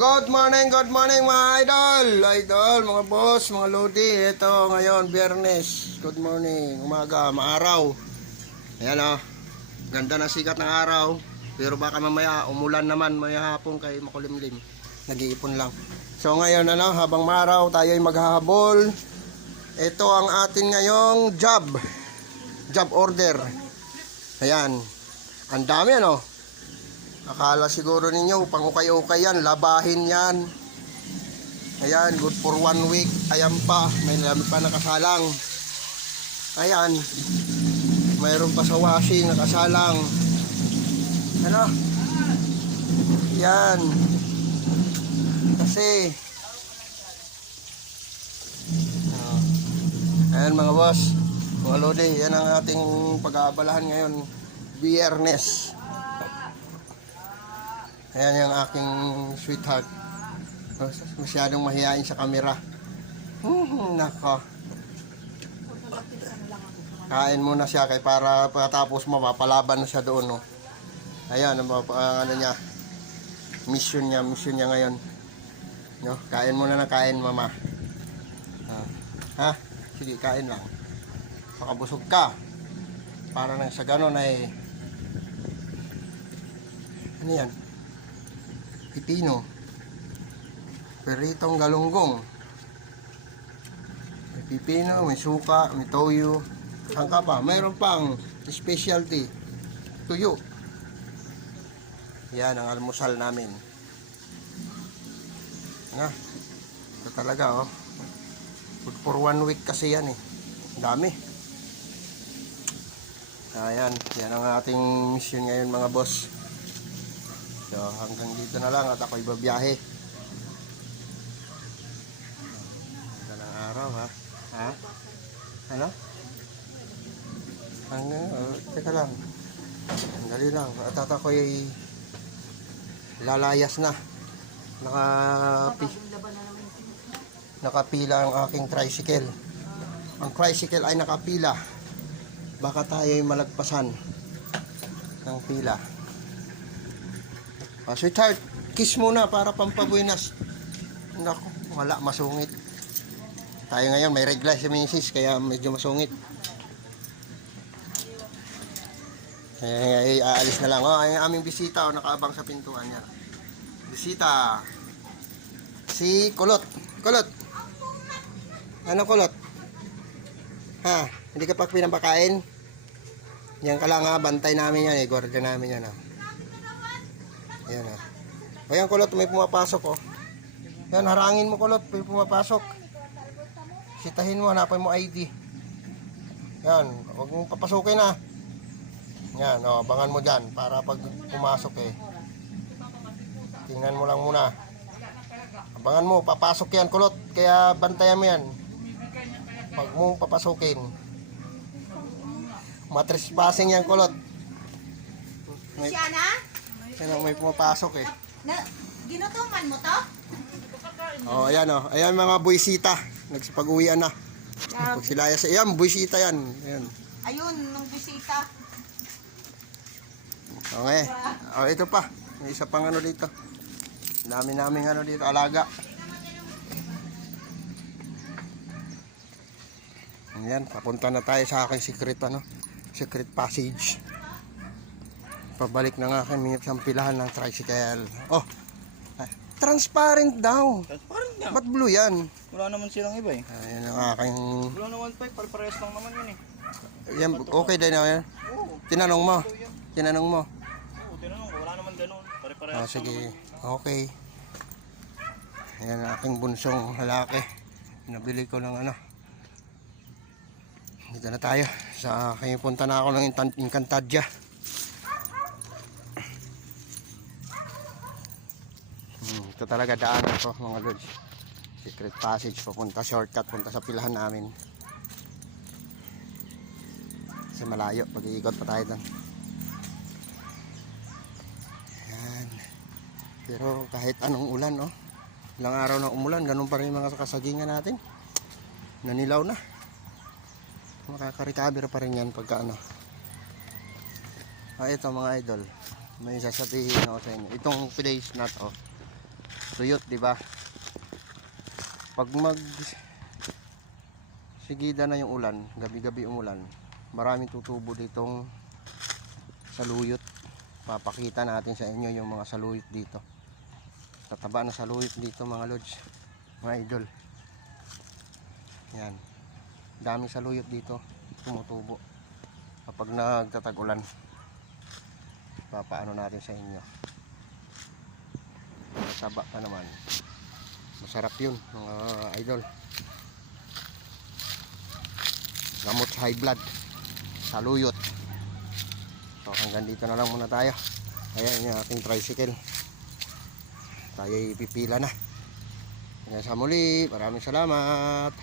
Good morning mga idol, mga boss, mga lodi. Ito ngayon, Biyernes. Good morning, umaga, maaraw. Ayan o, ganda na sikat ng araw. Pero baka mamaya umulan naman, maya hapon kay makulimlim. Nag-iipon lang. So ngayon habang maaraw tayo ay maghahabol. Ito ang atin ngayong job order. Ayan, ang dami Akala siguro ninyo pang ukay-ukay yan, labahin yan. Ayan, good for 1 week. Ayan pa, may lamig pa nakasalang. Ayan, mayroon pa sa washing nakasalang. Yan. Kasi ayan mga boss, mga lodi, yan ang ating pag-aabalahan ngayon, Biyernes. Ayan yung aking sweetheart. Masyadong mahihain sa camera. Nako. Kain muna siya kay para pagkatapos mapapalaban na siya doon. Ayan, ano niya. Mission niya ngayon. Kain muna na kain, mama. Sige, kain lang. Makabusog ka. Para nang sa ganon ay ano yan? Pipino, peritong galunggong, may pipino, may suka, may toyo, sangka pa, mayroon pang specialty, tuyo. Yan ang almusal namin. Ito talaga food for 1 week kasi yan dami. Ayan, yan ang ating mission ngayon mga boss. So hanggang dito na lang at ako'y babiyahe. Ganda ng araw Ano? Teka lang. Sandali lang. At ako'y lalayas na. Nakapila ang aking tricycle. Ang tricycle ay nakapila. Baka tayo'y malagpasan ng pila. Sweetheart, kiss muna para pampabuenas. Naku, wala, masungit. Tayo ngayon may regla si Mrs. kaya medyo masungit. Aalis na lang. Ang aming bisita nakaabang sa pintuan niya. Bisita. Si Kulot. Kulot. Ano Kulot? Hindi ka pa pinapakain? Yan ka lang bantay namin yan guardia namin yan Ayan Ayan Kulot, may pumapasok Yan, harangin mo Kulot, may pumapasok. Sitahin mo, hanapin mo ID. Yan, huwag mong papasukin Yan, abangan mo dyan para pag pumasok tingnan mo lang muna. Abangan mo, papasok yan Kulot, kaya bantayan mo yan. Huwag mong papasukin. Matrespassing yan Kulot. May pumapasok Ginutuman mo to? Ayan mga buwisita. Nagsipag-uwian na. Pagsilayas. Ayan, buwisita yan. Ayun, nung bisita. Okay. Ito pa. May isa pang dito. Dami naming dito, alaga. Ayan, papunta na tayo sa aking secret passage. Pabalik na nga kami sa pilahan ng tricycle. Transparent daw. Transparent nga. Ba't blue yan? Wala naman silang iba Ayan ang aking... Wala naman pa, parehas lang naman yun Yan, okay din yan. Oo. Tinanong mo. Oo, Tinanong ko. wala naman ganun. Parehas Sige, okay. Ayan ang aking bunsong lalaki. Nabili ko ng Dito na tayo. Sa aking punta na ako ng Encantadia. Ito talaga daanan ko mga lods. Secret passage papunta, shortcut punta sa pilahan namin. Kasi malayo, pag-iikot pa tayo doon. Ayan. Pero kahit anong ulan ilang araw na umulan, ganun pa rin mga kasagingan natin. Nanilaw na. Makaka-recover pa rin yan pagka ito mga idol, may sasabihin ako sa inyo. Itong place na to suyot, di ba? Pag sigida na yung ulan, gabi-gabi umulan, maraming tutubo ditong saluyot. Papakita natin sa inyo yung mga saluyot dito. Tataba na saluyot dito mga lods, mga idol. Yan, dami saluyot dito tumutubo kapag nagtatag-ulan. Papaano natin sa inyo, mataba pa naman, masarap yun mga idol. Gamot sa high blood, saluyot. So hanggang dito na lang muna tayo. Ayan yung ating tricycle, tayo ipipila na. Hanggang sa muli, maraming salamat.